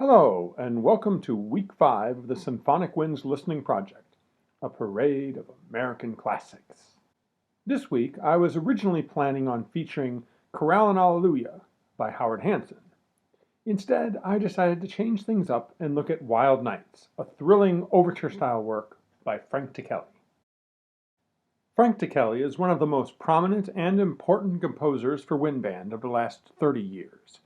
Hello, and welcome to Week 5 of the Symphonic Winds Listening Project, a parade of American classics. This week, I was originally planning on featuring Chorale and Alleluia by Howard Hanson. Instead, I decided to change things up and look at Wild Nights, a thrilling overture-style work by Frank Ticheli. Frank Ticheli is one of the most prominent and important composers for wind band of the last 30 years.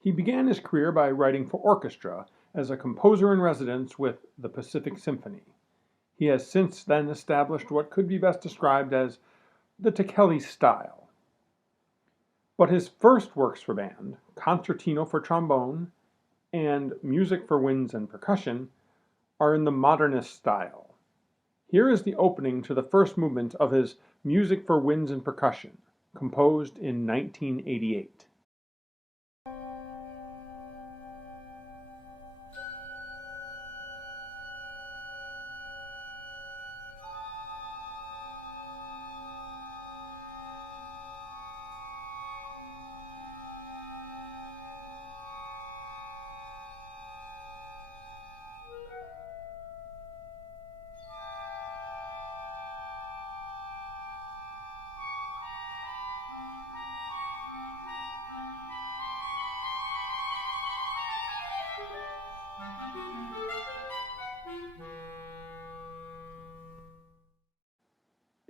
He began his career by writing for orchestra as a composer in residence with the Pacific Symphony. He has since then established what could be best described as the Ticheli style. But his first works for band, Concertino for Trombone and Music for Winds and Percussion, are in the modernist style. Here is the opening to the first movement of his Music for Winds and Percussion, composed in 1988.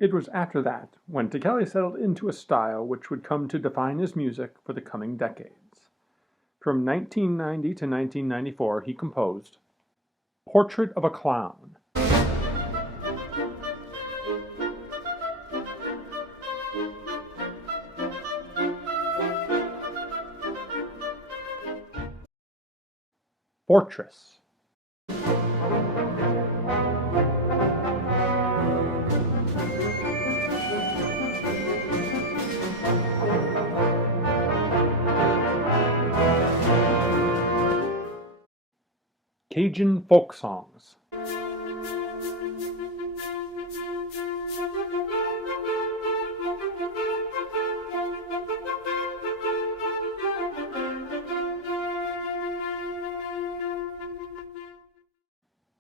It was after that when Ticheli settled into a style which would come to define his music for the coming decades. From 1990 to 1994, he composed Portrait of a Clown, Fortress, Cajun Folk Songs,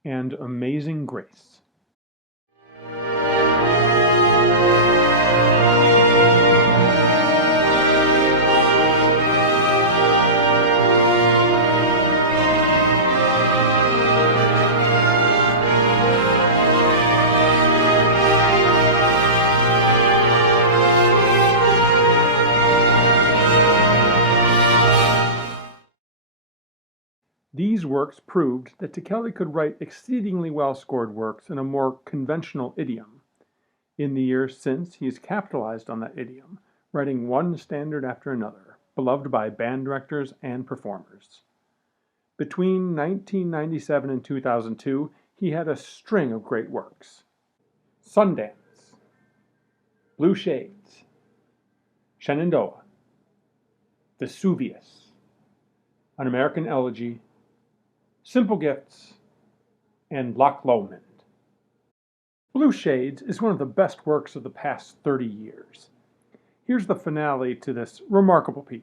and Amazing Grace. These works proved that Ticheli could write exceedingly well-scored works in a more conventional idiom. In the years since, he has capitalized on that idiom, writing one standard after another, beloved by band directors and performers. Between 1997 and 2002, he had a string of great works. Sundance, Blue Shades, Shenandoah, Vesuvius, An American Elegy, Simple Gifts, and Loch Lomond. Blue Shades is one of the best works of the past 30 years. Here's the finale to this remarkable piece.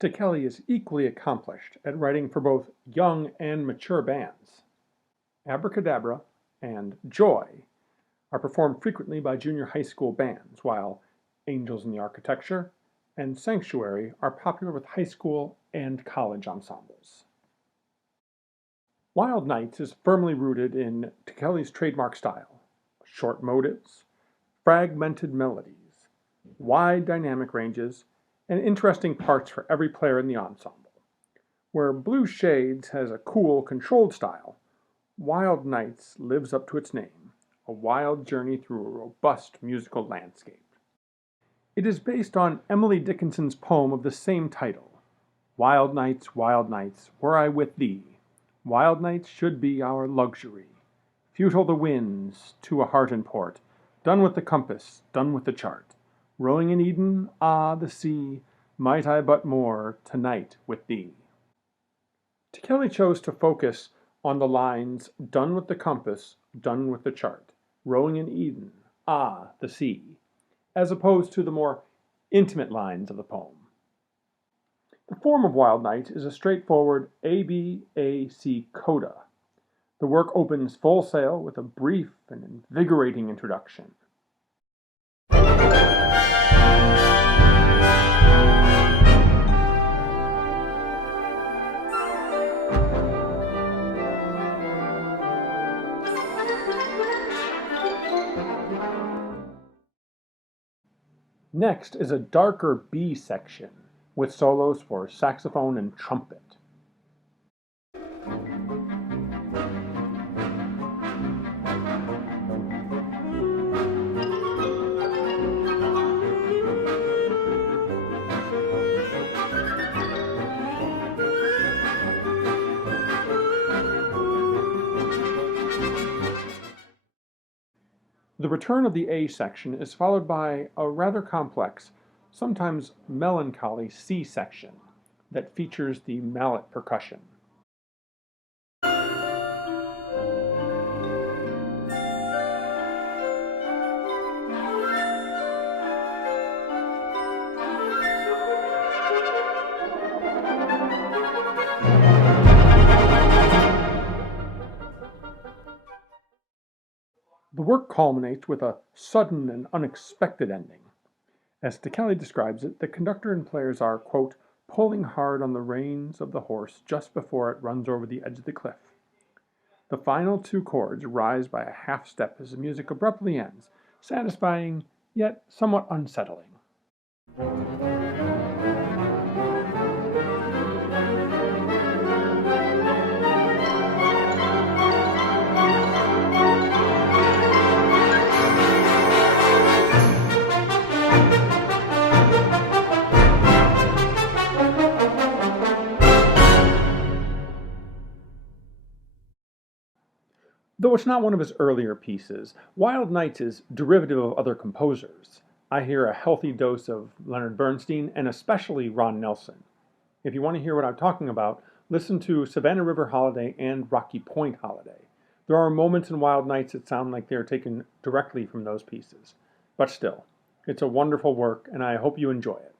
Ticheli is equally accomplished at writing for both young and mature bands. Abracadabra and Joy are performed frequently by junior high school bands, while Angels in the Architecture and Sanctuary are popular with high school and college ensembles. Wild Nights is firmly rooted in Ticheli's trademark style, short motives, fragmented melodies, wide dynamic ranges, and interesting parts for every player in the ensemble. Where Blue Shades has a cool, controlled style, Wild Nights lives up to its name, a wild journey through a robust musical landscape. It is based on Emily Dickinson's poem of the same title. Wild nights, were I with thee. Wild nights should be our luxury. Futile the winds, to a heart in port. Done with the compass, done with the chart. Rowing in Eden, ah, the sea, might I but moor tonight with thee. Ticheli chose to focus on the lines, done with the compass, done with the chart. Rowing in Eden, ah, the sea, as opposed to the more intimate lines of the poem. The form of Wild Nights is a straightforward ABAC coda. The work opens full sail with a brief and invigorating introduction. Next is a darker B section with solos for saxophone and trumpet. The return of the A section is followed by a rather complex, sometimes melancholy C section that features the mallet percussion. The work culminates with a sudden and unexpected ending. As Ticheli describes it, the conductor and players are, quote, pulling hard on the reins of the horse just before it runs over the edge of the cliff. The final two chords rise by a half step as the music abruptly ends, satisfying yet somewhat unsettling. Though it's not one of his earlier pieces, Wild Nights is derivative of other composers. I hear a healthy dose of Leonard Bernstein and especially Ron Nelson. If you want to hear what I'm talking about, listen to Savannah River Holiday and Rocky Point Holiday. There are moments in Wild Nights that sound like they're taken directly from those pieces. But still, it's a wonderful work and I hope you enjoy it.